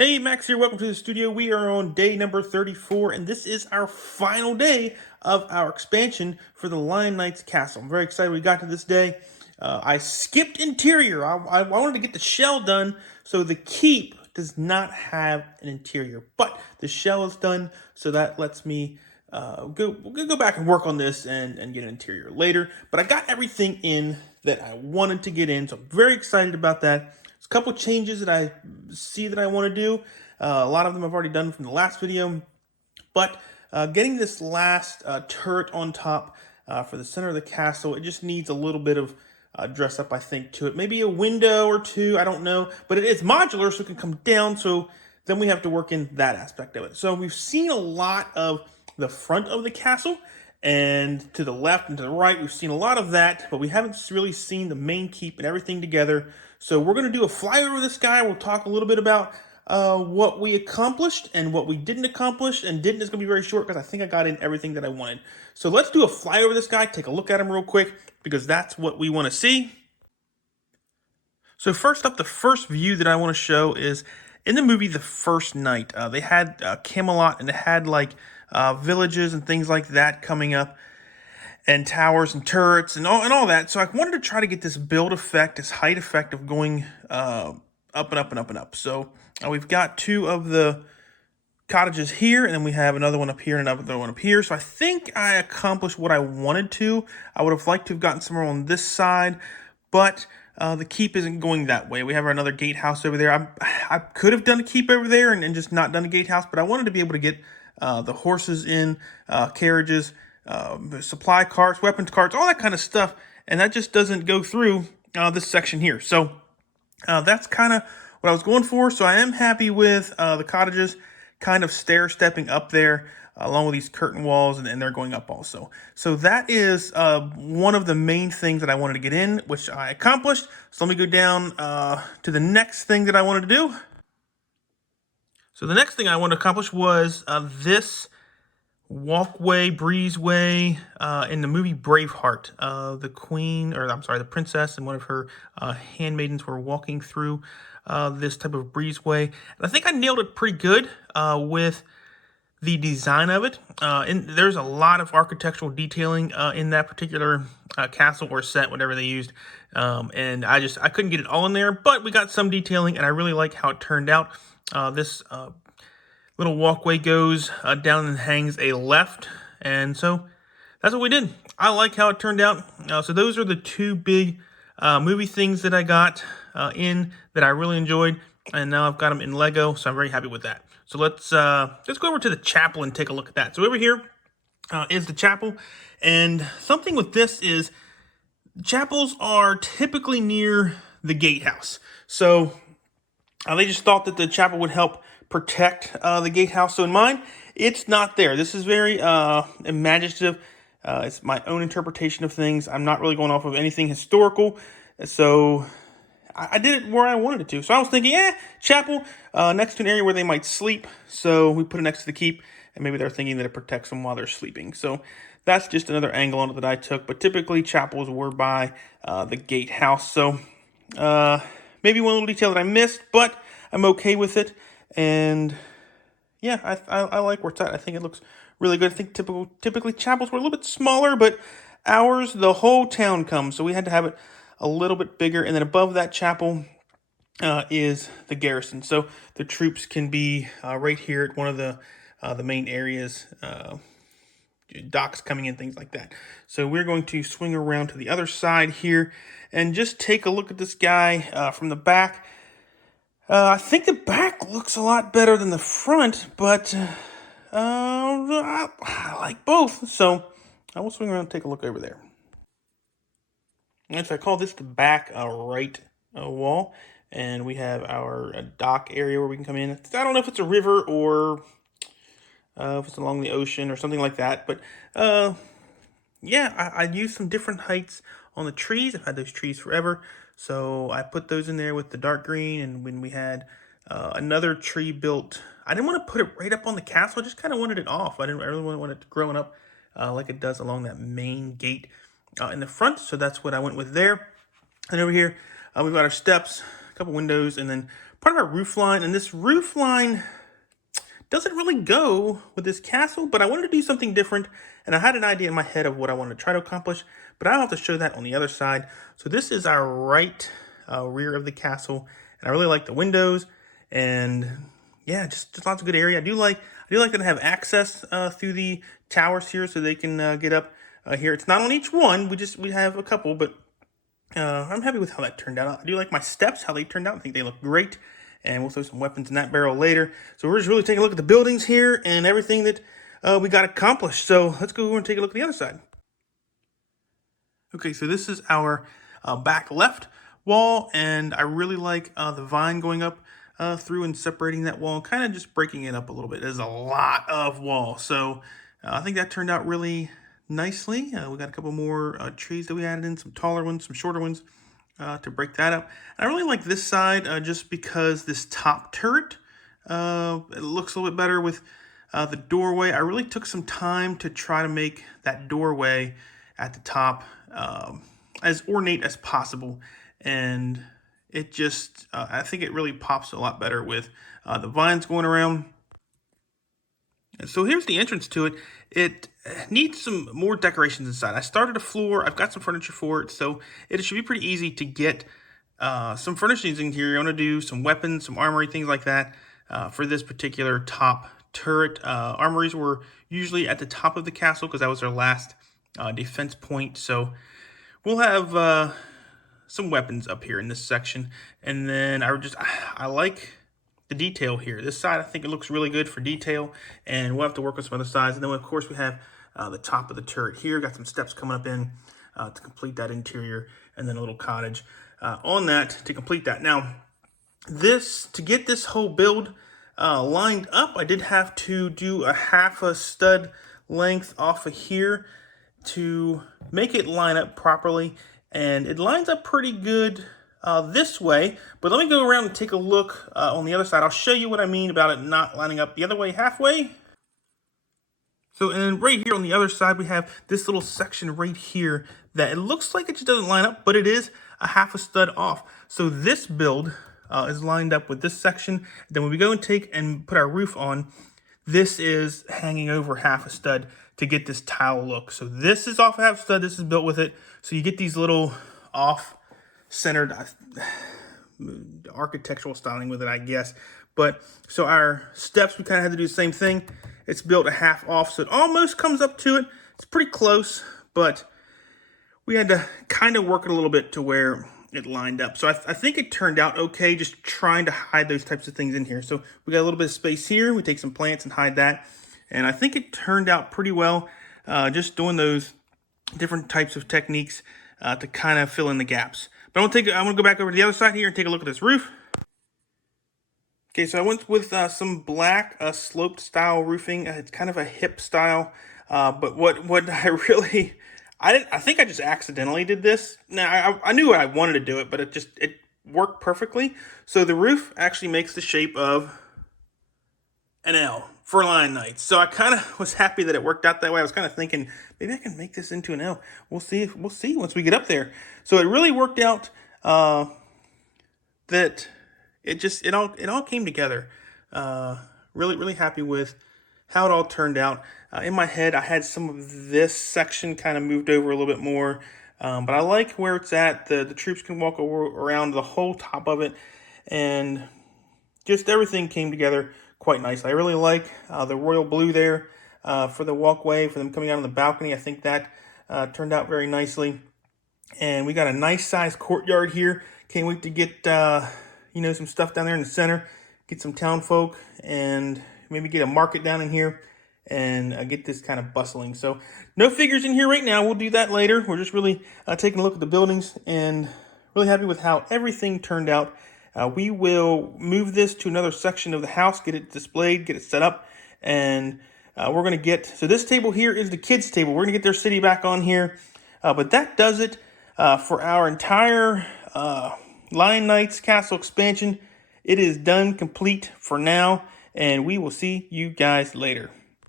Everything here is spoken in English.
Hey, Max here. Welcome to the studio. We are on day number 34, and this is our final day of our expansion for the Lion Knights Castle. I'm very excited we got to this day. I skipped interior. I wanted to get the shell done, so the keep does not have an interior, but the shell is done, so that lets me go back and work on this and get an interior later. But I got everything in that I wanted to get in, so I'm very excited about that. There's a couple changes that I see that I want to do. A lot of them I've already done from the last video, but getting this last turret on top for the center of the castle, it just needs a little bit of dress up, I think, to it. Maybe a window or two, I don't know. But it is modular, so it can come down, so then we have to work in that aspect of it. So we've seen a lot of the front of the castle, and to the left and to the right, we've seen a lot of that, but we haven't really seen the main keep and everything together. So we're going to do a flyover of this guy. We'll talk a little bit about what we accomplished and what we didn't accomplish, and didn't is going to be very short because I think I got in everything that I wanted. So let's do a flyover of this guy, take a look at him real quick, because that's what we want to see. So first up, the first view that I want to show is in the movie The First Knight. They had Camelot, and it had like villages and things like that coming up, and towers and turrets and all that. So I wanted to try to get this build effect, this height effect of going up and up and up and up. So we've got two of the cottages here, and then we have another one up here and another one up here. So I think I accomplished what I wanted to. I would have liked to have gotten somewhere on this side, but the keep isn't going that way. We have another gatehouse over there. I could have done a keep over there and just not done a gatehouse, but I wanted to be able to get the horses in, carriages, supply carts, weapons carts, all that kind of stuff, and that just doesn't go through this section here. So that's kind of what I was going for. So I am happy with the cottages kind of stair-stepping up there along with these curtain walls, and they're going up also. So that is one of the main things that I wanted to get in, which I accomplished. So let me go down to the next thing that I wanted to do. So the next thing I wanted to accomplish was this walkway, breezeway in the movie Braveheart. The queen, or I'm sorry, the princess and one of her handmaidens were walking through this type of breezeway. And I think I nailed it pretty good with the design of it. And there's a lot of architectural detailing in that particular castle or set, whatever they used. And I couldn't get it all in there, but we got some detailing, and I really like how it turned out. This little walkway goes down and hangs a left, and so that's what we did. I like how it turned out. So those are the two big movie things that I got in that I really enjoyed, and now I've got them in Lego, so I'm very happy with that. So let's go over to the chapel and take a look at that. So over here is the chapel, and something with this is chapels are typically near the gatehouse. So they just thought that the chapel would help protect the gatehouse. So in mine, it's not there. This is very imaginative. It's my own interpretation of things. I'm not really going off of anything historical. So I did it where I wanted it to. So I was thinking, chapel next to an area where they might sleep. So we put it next to the keep, and maybe they're thinking that it protects them while they're sleeping. So that's just another angle on it that I took. But typically chapels were by the gatehouse. So maybe one little detail that I missed, but I'm okay with it. And yeah, I like where it's at. I think it looks really good. I think typically chapels were a little bit smaller, but ours, the whole town comes. So we had to have it a little bit bigger. And then above that chapel is the garrison. So the troops can be right here at one of the main areas, docks coming in, things like that. So we're going to swing around to the other side here and just take a look at this guy from the back. I think the back looks a lot better than the front, but I like both. So I will swing around and take a look over there. And so I call this the back right wall. And we have our dock area where we can come in. I don't know if it's a river or if it's along the ocean or something like that. But yeah, I used some different heights on the trees. I've had those trees forever. So I put those in there with the dark green. And when we had another tree built, I didn't want to put it right up on the castle. I just kind of wanted it off. I really want it growing up like it does along that main gate in the front. So that's what I went with there. And over here, we've got our steps, a couple windows, and then part of our roof line, and this roof line doesn't really go with this castle, but I wanted to do something different, and I had an idea in my head of what I wanted to try to accomplish, but I'll have to show that on the other side. So this is our right rear of the castle, and I really like the windows, and yeah, just lots of good area. I do like that I have access through the towers here, so they can get up here. It's not on each one. We have a couple, but I'm happy with how that turned out. I do like my steps, how they turned out. I think they look great. And we'll throw some weapons in that barrel later. So we're just really taking a look at the buildings here and everything that we got accomplished. So let's go over and take a look at the other side. Okay, so this is our back left wall, and I really like the vine going up through and separating that wall, kind of just breaking it up a little bit. There's a lot of wall, so I think that turned out really nicely. We got a couple more trees that we added in, some taller ones, some shorter ones. To break that up. I really like this side just because this top turret, it looks a little bit better with the doorway. I really took some time to try to make that doorway at the top as ornate as possible. And it just, I think it really pops a lot better with the vines going around. So here's the entrance to it. It needs some more decorations inside. I started a floor. I've got some furniture for it, so it should be pretty easy to get some furnishings in here. I want to do some weapons, some armory, things like that for this particular top turret. Armories were usually at the top of the castle because that was their last defense point. So we'll have some weapons up here in this section. And then I like the detail here. This side, I think it looks really good for detail, and we'll have to work on some other sides. And then, of course, we have the top of the turret here. Got some steps coming up in to complete that interior, and then a little cottage on that to complete that. Now, to get this whole build lined up, I did have to do a half a stud length off of here to make it line up properly, and it lines up pretty good this way, but let me go around and take a look on the other side. I'll show you what I mean about it not lining up the other way halfway. So, and right here on the other side, we have this little section right here that it looks like it just doesn't line up, but it is a half a stud off. So this build is lined up with this section. Then when we go and take and put our roof on, this is hanging over half a stud to get this tile look. So this is off a half stud, this is built with it. So you get these little off-centered architectural styling with it, I guess. But so our steps, we kind of had to do the same thing. It's built a half off, so it almost comes up to it. It's pretty close, but we had to kind of work it a little bit to where it lined up. So I think it turned out okay, just trying to hide those types of things in here. So we got a little bit of space here. We take some plants and hide that. And I think it turned out pretty well, just doing those different types of techniques to kind of fill in the gaps. But I'm gonna go back over to the other side here and take a look at this roof. Okay, so I went with some black sloped style roofing. It's kind of a hip style, but what I think I just accidentally did this. Now I knew I wanted to do it, but it worked perfectly. So the roof actually makes the shape of an L for Lion Knights. So I kind of was happy that it worked out that way. I was kind of thinking maybe I can make this into an L. We'll see once we get up there. So it really worked out that it all came together. Really happy with how it all turned out. In my head, I had some of this section kind of moved over a little bit more, but I like where it's at. The troops can walk around the whole top of it, and just everything came together quite nicely. I really like the royal blue there for the walkway, for them coming out on the balcony. I think that turned out very nicely. And we got a nice sized courtyard here. Can't wait to get some stuff down there in the center, get some town folk, and maybe get a market down in here and get this kind of bustling. So no figures in here right now. We'll do that later. We're just really taking a look at the buildings and really happy with how everything turned out. We will move this to another section of the house, get it displayed, get it set up, and we're going to so this table here is the kids' table. We're going to get their city back on here, but that does it for our entire Lion Knights Castle expansion. It is done, complete for now, and we will see you guys later.